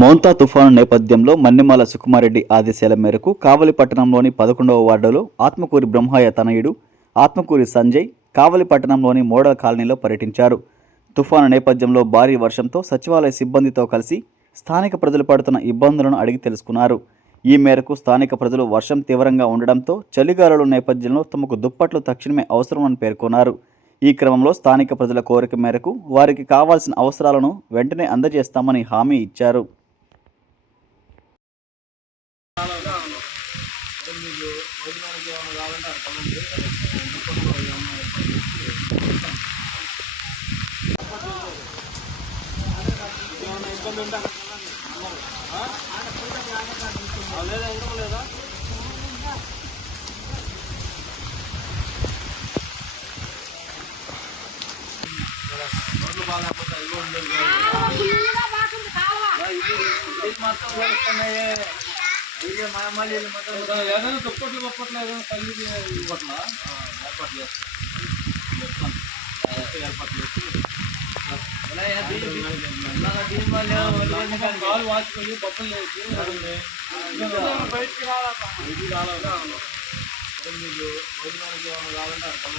మౌంతా తుఫాను నేపథ్యంలో మన్నెమాల సుకుమారెడ్డి ఆదేశాల మేరకు కావలి పట్టణంలోని పదకొండవ వార్డులో ఆత్మకూరి బ్రహ్మయ్య తనయుడు ఆత్మకూరి సంజయ్ కావలి పట్టణంలోని మోడల్ కాలనీలో పర్యటించారు. తుఫాను నేపథ్యంలో భారీ వర్షంతో సచివాలయ సిబ్బందితో కలిసి స్థానిక ప్రజలు పడుతున్న ఇబ్బందులను అడిగి తెలుసుకున్నారు. ఈ మేరకు స్థానిక ప్రజలు వర్షం తీవ్రంగా ఉండడంతో చలిగాలుల నేపథ్యంలో తమకు దుప్పట్లు తక్షణమే అవసరమని పేర్కొన్నారు. ఈ క్రమంలో స్థానిక ప్రజల కోరిక మేరకు వారికి కావాల్సిన అవసరాలను వెంటనే అందజేస్తామని హామీ ఇచ్చారు. మీరు భోజనానికి ఏమైనా కావాలంటే అది ఇబ్బంది ఉంటే రోడ్లు బాగాలేకపోతే అది కూడా మాత్రం ఏదైనా దుప్పట్లు గొప్పట్లు ఏదైనా తల్లి ఇవ్వట్లా ఏర్పాటు చేస్తాం ఏర్పాటు చేసి కాలు వాచుకొని బొప్పలు వేసి బయటికి రావాలి మీకు భోజనానికి ఏమైనా కావాలంటే అక్కడ